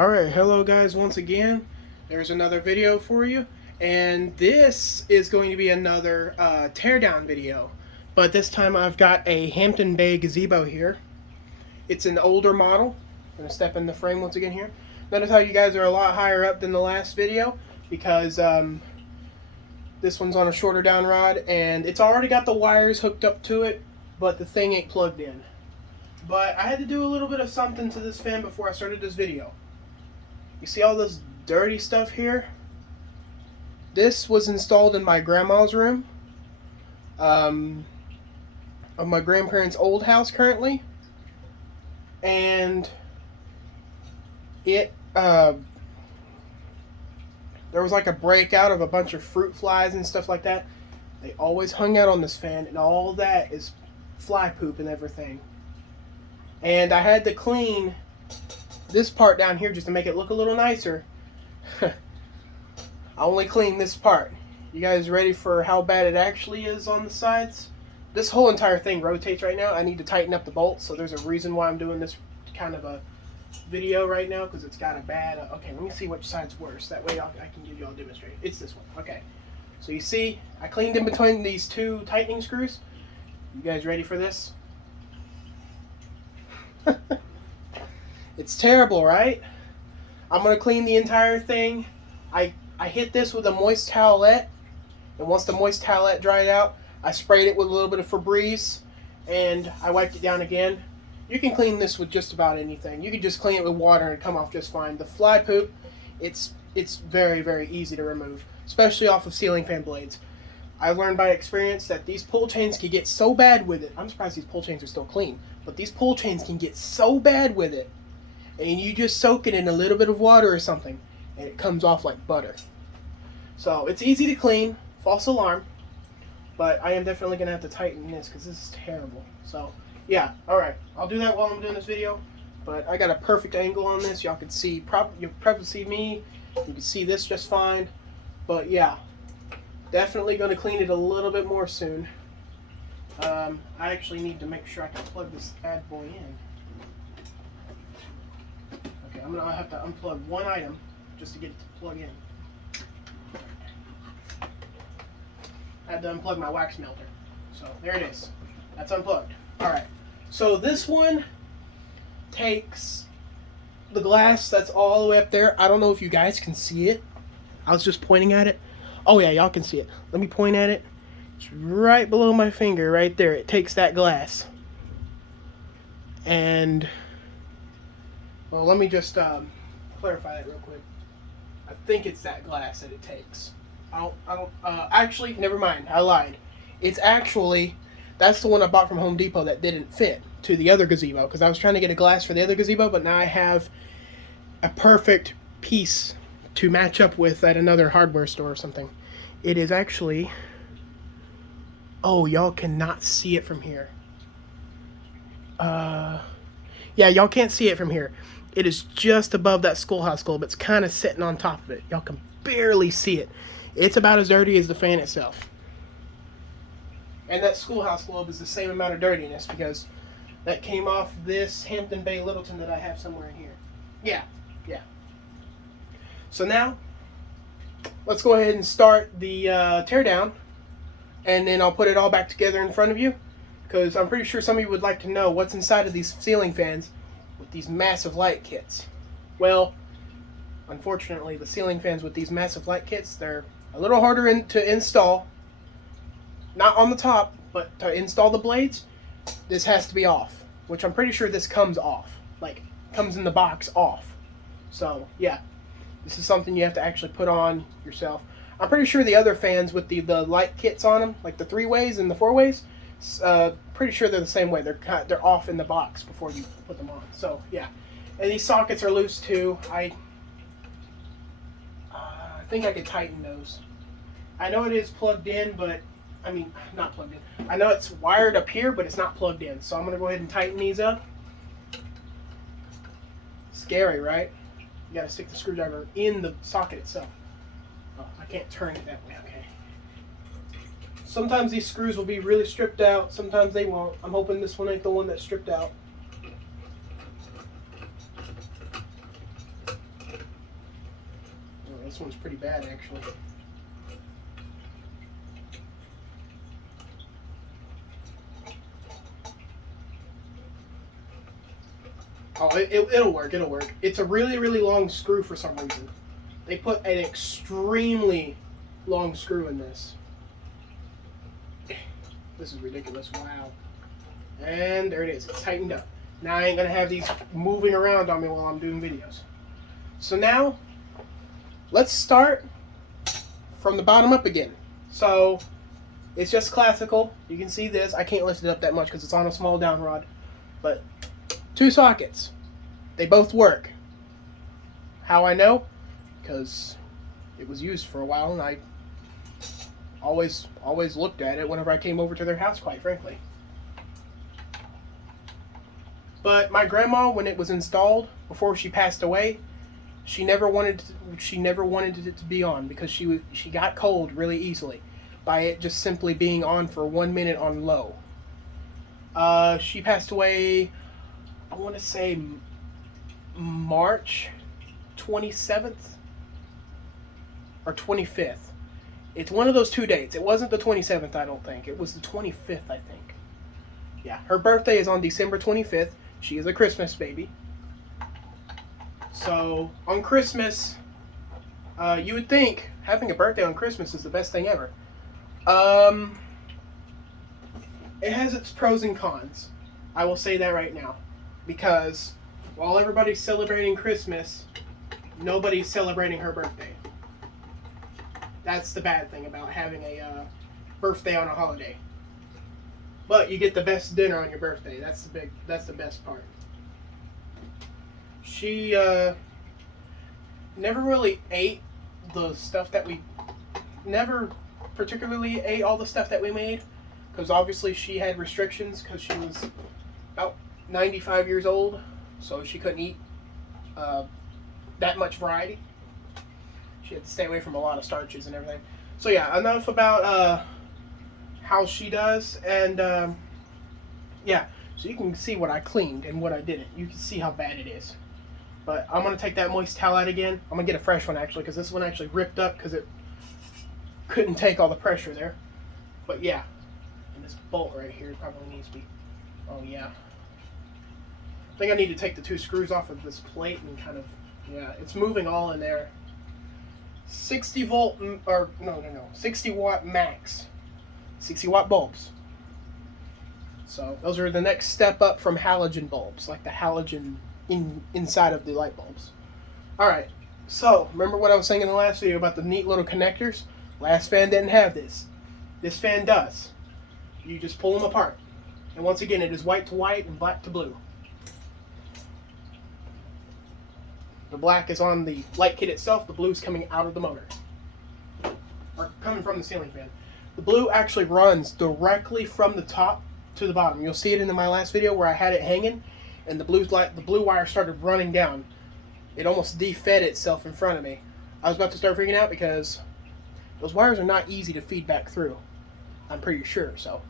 Alright, hello guys once again. There's another video for you. And this is going to be another teardown video. But this time I've got a Hampton Bay gazebo here. It's an older model. I'm going to step in the frame once again here. Notice how you guys are a lot higher up than the last video. Because this one's on a shorter down rod. And it's already got the wires hooked up to it. But the thing ain't plugged in. But I had to do a little bit of something to this fan before I started this video. You see all this dirty stuff here? This was installed in my grandma's room of my grandparents' old house currently. And it there was like a breakout of a bunch of fruit flies and stuff like that. They always hung out on this fan, and all that is fly poop and everything. And I had to clean this part down here just to make it look a little nicer. I only cleaned this part. You guys ready for how bad it actually is on the sides? This whole entire thing rotates right now. I need to tighten up the bolts, so there's a reason why I'm doing this kind of a video right now, because it's got a bad... okay, let me see which side's worse. That way I can give you all demonstrate. It's this one. Okay. So you see, I cleaned in between these two tightening screws. You guys ready for this? It's terrible, right? I'm going to clean the entire thing. I hit this with a moist towelette, and once the moist towelette dried out, I sprayed it with a little bit of Febreze, and I wiped it down again. You can clean this with just about anything. You can just clean it with water and come off just fine. The fly poop, it's very, very easy to remove, especially off of ceiling fan blades. I've learned by experience that these pull chains can get so bad with it. I'm surprised these pull chains are still clean, but these pull chains can get so bad with it, and you just soak it in a little bit of water or something, and it comes off like butter. So it's easy to clean, false alarm, but I am definitely going to have to tighten this because this is terrible. So yeah, alright, I'll do that while I'm doing this video, but I got a perfect angle on this. Y'all can see, you'll probably see me, you can see this just fine, but yeah, definitely going to clean it a little bit more soon. I actually need to make sure I can plug this bad boy in. Okay, I'm going to have to unplug one item just to get it to plug in. I had to unplug my wax melter. So there it is. That's unplugged. Alright, so this one takes the glass that's all the way up there. I don't know if you guys can see it. I was just pointing at it. Oh yeah, y'all can see it. Let me point at it. It's right below my finger, right there. It takes that glass. And, well, let me just clarify that real quick. I think it's that glass that it takes. Actually, never mind. I lied. It's actually, that's the one I bought from Home Depot that didn't fit to the other gazebo, because I was trying to get a glass for the other gazebo, but now I have a perfect piece to match up with at another hardware store or something. It is actually... oh, y'all cannot see it from here. Yeah, y'all can't see it from here. It is just above that schoolhouse globe. It's kind of sitting on top of it. Y'all can barely see it. It's about as dirty as the fan itself. And that schoolhouse globe is the same amount of dirtiness, because that came off this Hampton Bay Littleton that I have somewhere in here. Yeah. So now, let's go ahead and start the teardown, and then I'll put it all back together in front of you, because I'm pretty sure some of you would like to know what's inside of these ceiling fans with these massive light kits. Well, unfortunately, the ceiling fans with these massive light kits, they're a little harder to install. Not on the top, but to install the blades, this has to be off, which I'm pretty sure this comes off. Like, comes in the box off. So, yeah. This is something you have to actually put on yourself. I'm pretty sure the other fans with the light kits on them, like the 3-ways and the 4-ways, pretty sure they're the same way. They're off in the box before you put them on. So, yeah. And these sockets are loose too. I think I could tighten those. I know it is plugged in, but, I mean, not plugged in. I know it's wired up here, but it's not plugged in. So I'm going to go ahead and tighten these up. Scary, right? You got to stick the screwdriver in the socket itself. Oh, I can't turn it that way. Okay. Sometimes these screws will be really stripped out. Sometimes they won't. I'm hoping this one ain't the one that's stripped out. this one's pretty bad, actually. Oh, it'll work, it'll work. It's a really, really long screw for some reason. They put an extremely long screw in this. This is ridiculous, wow. And there it is, it's tightened up. Now I ain't gonna have these moving around on me while I'm doing videos. So now, let's start from the bottom up again. So, it's just classical. You can see this. I can't lift it up that much because it's on a small down rod. But 2 sockets. They both work. How I know? Because it was used for a while and I always looked at it whenever I came over to their house, quite frankly. But my grandma, when it was installed, before she passed away, she never wanted it to be on because she got cold really easily by it just simply being on for 1 minute on low. She passed away, I want to say March 27th or 25th. It's one of those 2 dates. It wasn't the 27th, I don't think. It was the 25th, I think. Yeah, her birthday is on December 25th. She is a Christmas baby. So, on Christmas, you would think having a birthday on Christmas is the best thing ever. It has its pros and cons. I will say that right now. Because while everybody's celebrating Christmas, nobody's celebrating her birthday. That's the bad thing about having a birthday on a holiday. But you get the best dinner on your birthday. That's the best part. She never really ate the stuff that we never particularly ate all the stuff that we made because obviously she had restrictions because she was about 95 years old, so she couldn't eat that much variety. She had to stay away from a lot of starches and everything. So yeah, enough about how she does, and yeah, so you can see what I cleaned and what I didn't. You can see how bad it is. But I'm going to take that moist towel out again. I'm going to get a fresh one actually, because this one actually ripped up because it couldn't take all the pressure there. But yeah, and this bolt right here probably needs to be, oh yeah. I think I need to take the 2 screws off of this plate and kind of, yeah, it's moving all in there. 60 volt, or no, 60 watt max. 60 watt bulbs. So those are the next step up from halogen bulbs, like the halogen inside of the light bulbs. Alright, so remember what I was saying in the last video about the neat little connectors? Last fan didn't have this. This fan does. You just pull them apart. And once again, it is white to white and black to blue. The black is on the light kit itself, the blue is coming out of the motor. Or coming from the ceiling fan. The blue actually runs directly from the top to the bottom. You'll see it in my last video where I had it hanging and the blue wire started running down. It almost defed itself in front of me. I was about to start freaking out because those wires are not easy to feed back through. I'm pretty sure, so.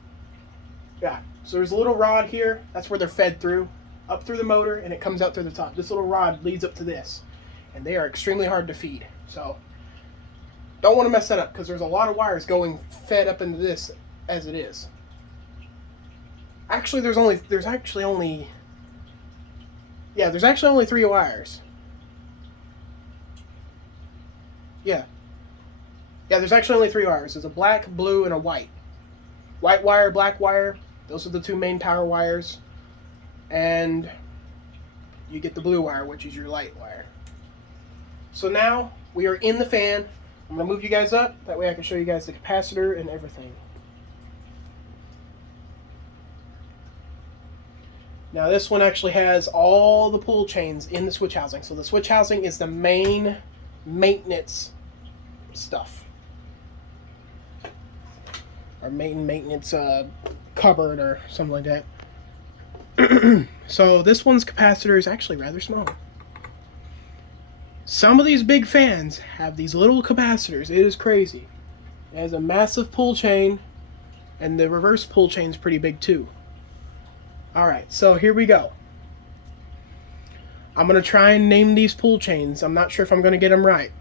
Yeah, so there's a little rod here. That's where they're fed through. Up through the motor, and it comes out through the top. This little rod leads up to this. And they are extremely hard to feed. So, don't want to mess that up, because there's a lot of wires going fed up into this as it is. Actually, there's actually only 3 wires. Yeah, there's actually only 3 wires. There's a black, blue, and a white. White wire, black wire, those are the 2 main power wires. And you get the blue wire, which is your light wire. So now we are in the fan. I'm going to move you guys up. That way I can show you guys the capacitor and everything. Now this one actually has all the pull chains in the switch housing. So the switch housing is the main maintenance stuff. Or main maintenance cupboard or something like that. So this one's capacitor is actually rather small. Some of these big fans have these little capacitors. It is crazy. It has a massive pull chain, and the reverse pull chain is pretty big too. Alright, so here we go. I'm going to try and name these pull chains. I'm not sure if I'm going to get them right.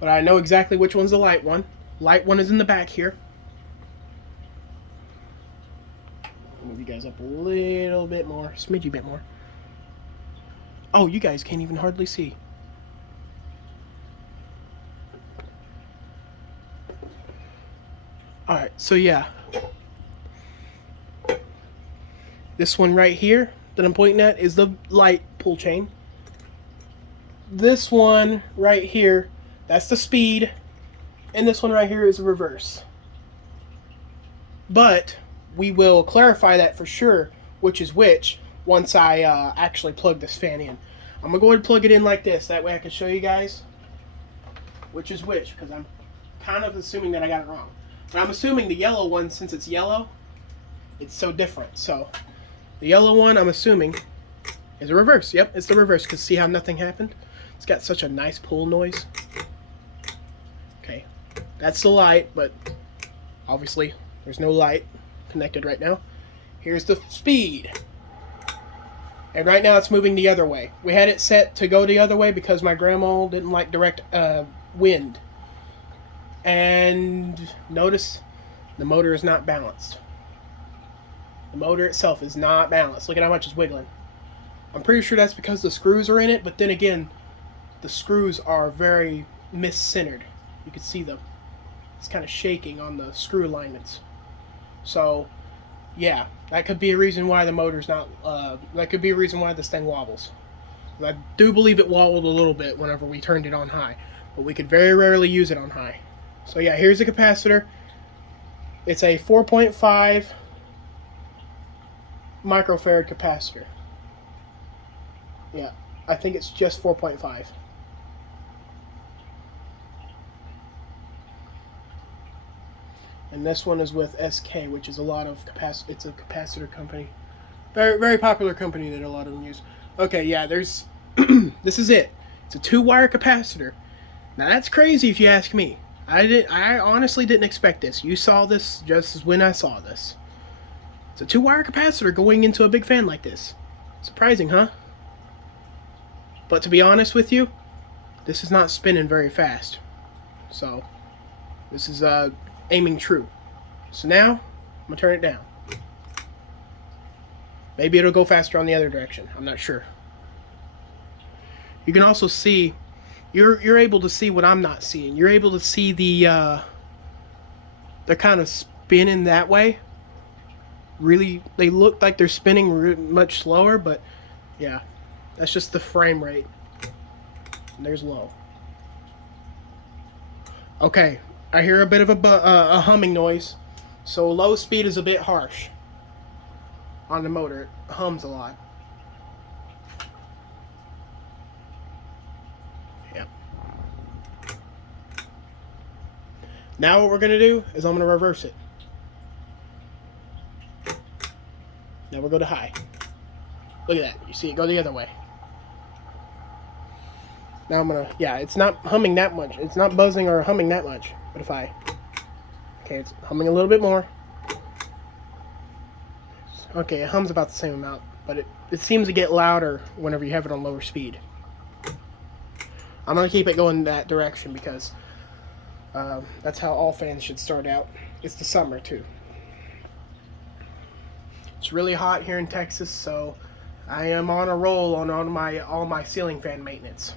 But I know exactly which one's the light one. Light one is in the back here. Move you guys up a little bit more, smidgy bit more. Oh, you guys can't even hardly see. Alright, so yeah. This one right here that I'm pointing at is the light pull chain. This one right here, that's the speed. And this one right here is a reverse. But we will clarify that for sure, which is which, once I actually plug this fan in. I'm going to go ahead and plug it in like this. That way I can show you guys which is which, because I'm kind of assuming that I got it wrong. But I'm assuming the yellow one, since it's yellow, it's so different. So the yellow one, I'm assuming, is a reverse. Yep, it's the reverse, because see how nothing happened? It's got such a nice pull noise. Okay, that's the light, but obviously there's no light connected right now. Here's the speed. And right now it's moving the other way. We had it set to go the other way because my grandma didn't like direct wind. And notice the motor is not balanced. The motor itself is not balanced. Look at how much it's wiggling. I'm pretty sure that's because the screws are in it, but then again, the screws are very mis-centered. You can see them. It's kind of shaking on the screw alignments. So, yeah, that could be a reason why the motor's not, that could be a reason why this thing wobbles. I do believe it wobbled a little bit whenever we turned it on high, but we could very rarely use it on high. So yeah, here's the capacitor. It's a 4.5 microfarad capacitor. Yeah, I think it's just 4.5. And this one is with SK, which is a lot of it's a capacitor company. Very, very popular company that a lot of them use. Okay, yeah, there's this is it. It's a 2-wire capacitor. Now that's crazy if you ask me. I honestly didn't expect this. You saw this just as when I saw this. It's a 2-wire capacitor going into a big fan like this. Surprising, huh? But to be honest with you, this is not spinning very fast. So this is aiming true. So now I'm gonna turn it down. Maybe it'll go faster on the other direction. I'm not sure. You can also see, you're able to see what I'm not seeing. You're able to see the they're kind of spinning that way. Really, they look like they're spinning much slower, but yeah, that's just the frame rate. And there's low. Okay, I hear a bit of a humming noise, so low speed is a bit harsh on the motor. It hums a lot. Yep. Now what we're going to do is I'm going to reverse it. Now we'll go to high. Look at that. You see it go the other way. Now I'm going to, yeah, it's not humming that much. It's not buzzing or humming that much. But if I, okay, it's humming a little bit more. Okay, it hums about the same amount, but it seems to get louder whenever you have it on lower speed. I'm going to keep it going that direction because that's how all fans should start out. It's the summer too. It's really hot here in Texas, so I am on a roll on all my ceiling fan maintenance.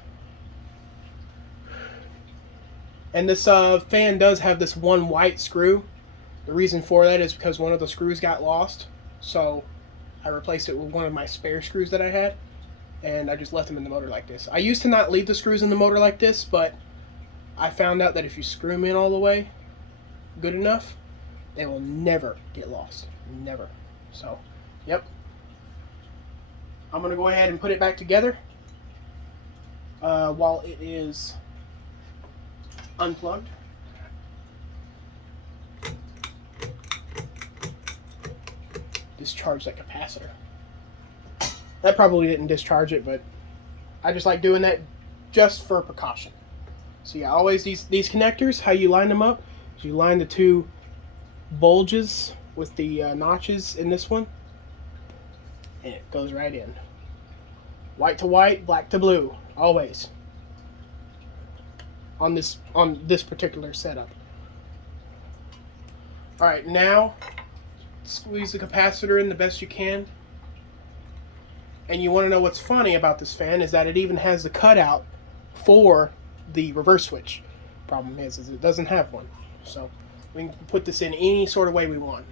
And this fan does have this one white screw. The reason for that is because one of the screws got lost. So I replaced it with one of my spare screws that I had. And I just left them in the motor like this. I used to not leave the screws in the motor like this, but I found out that if you screw them in all the way good enough, they will never get lost. Never. So, yep. I'm going to go ahead and put it back together while it is unplugged. Discharge that capacitor. That probably didn't discharge it, but I just like doing that just for precaution. So yeah, always these connectors, how you line them up is you line the two bulges with the notches in this one, and it goes right in. White to white, black to blue, always. on this particular setup. All right, now squeeze the capacitor in the best you can. And you want to know what's funny about this fan is that it even has the cutout for the reverse switch. Problem is it doesn't have one. So we can put this in any sort of way we want.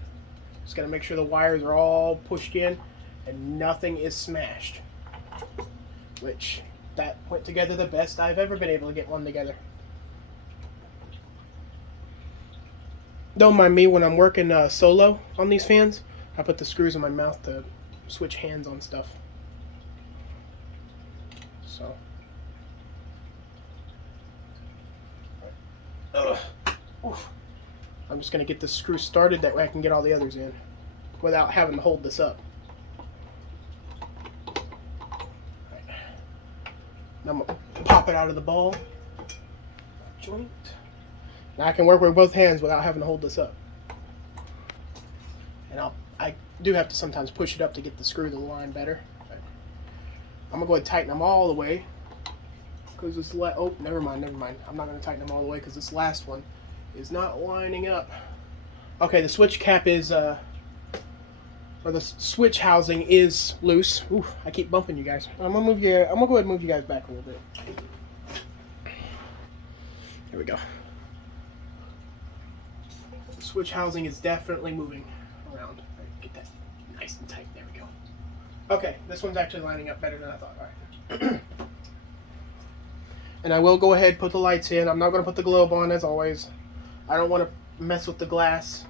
Just got to make sure the wires are all pushed in and nothing is smashed. Which, that went together the best I've ever been able to get one together. Don't mind me when I'm working solo on these fans. I put the screws in my mouth to switch hands on stuff. So. I'm just going to get this screw started, that way I can get all the others in without having to hold this up. Right. Now I'm going to pop it out of the ball joint. Now I can work with both hands without having to hold this up. And I do have to sometimes push it up to get the screw to line better. But I'm going to go ahead and tighten them all the way. Because this oh, never mind. I'm not going to tighten them all the way because this last one is not lining up. Okay, the switch cap is, or the switch housing is loose. Ooh, I keep bumping you guys. I'm gonna go ahead and move you guys back a little bit. There we go. The switch housing is definitely moving around. Right, get that nice and tight. There we go. Okay, this one's actually lining up better than I thought. All right. And I will go ahead and put the lights in. I'm not going to put the globe on as always. I don't want to mess with the glass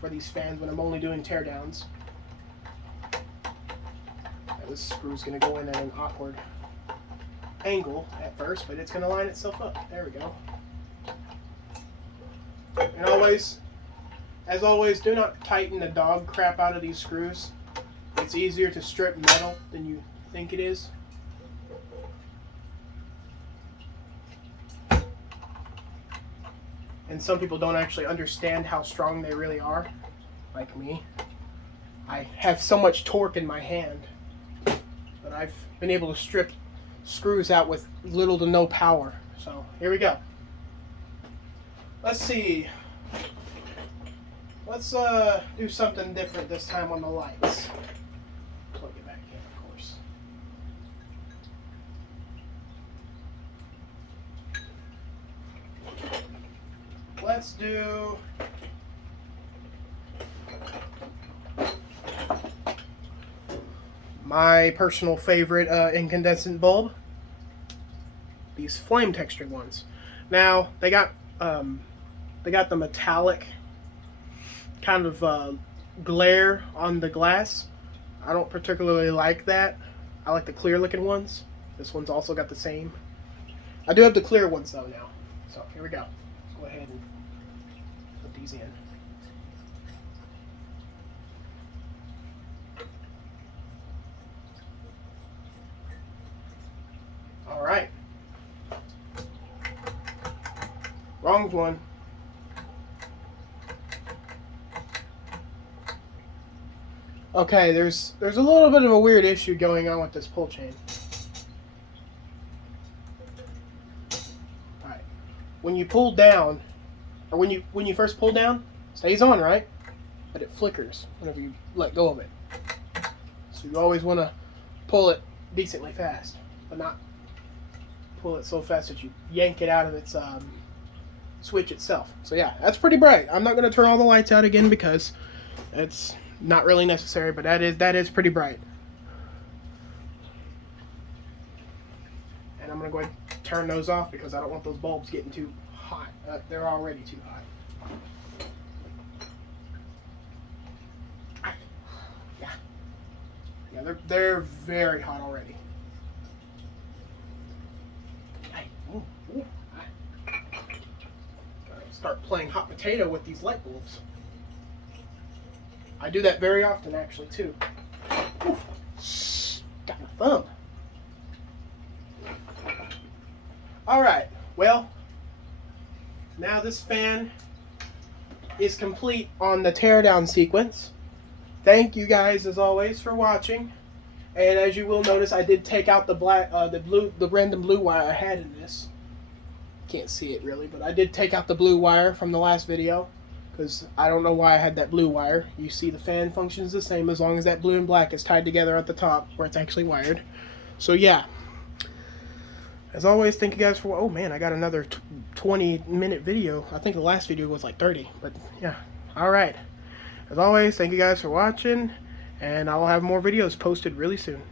for these fans when I'm only doing teardowns. This screw's going to go in at an awkward angle at first, but it's going to line itself up. There we go. And always, as always, do not tighten the dog crap out of these screws. It's easier to strip metal than you think it is. And some people don't actually understand how strong they really are, like me. I have so much torque in my hand that I've been able to strip screws out with little to no power. So, here we go. Let's see. Let's do something different this time on the lights. Plug it back in, of course. Let's do my personal favorite incandescent bulb. These flame textured ones. Now they got the metallic kind of glare on the glass. I don't particularly like that. I like the clear looking ones. This one's also got the same. I do have the clear ones though now. So here we go. Let's go ahead and put these in. All right. Wrong one. Okay, there's a little bit of a weird issue going on with this pull chain. Alright. When you pull down, or when you first pull down, it stays on, right? But it flickers whenever you let go of it. So you always want to pull it decently fast, but not pull it so fast that you yank it out of its switch itself. So yeah, that's pretty bright. I'm not going to turn all the lights out again because it's not really necessary, but that is pretty bright. And I'm going to go ahead and turn those off because I don't want those bulbs getting too hot. They're already too hot. Yeah, they're very hot already. Gotta start playing hot potato with these light bulbs. I do that very often, actually, too. Ooh. Got my thumb. Alright, well, now this fan is complete on the teardown sequence. Thank you guys, as always, for watching. And as you will notice, I did take out the black, the random blue wire I had in this. Can't see it really, but I did take out the blue wire from the last video, because I don't know why I had that blue wire. You see the fan functions the same as long as that blue and black is tied together at the top where it's actually wired. So yeah, as always, thank you guys for, oh man, I got another 20-minute video. I think the last video was like 30, but yeah. Alright, as always, thank you guys for watching, and I'll have more videos posted really soon.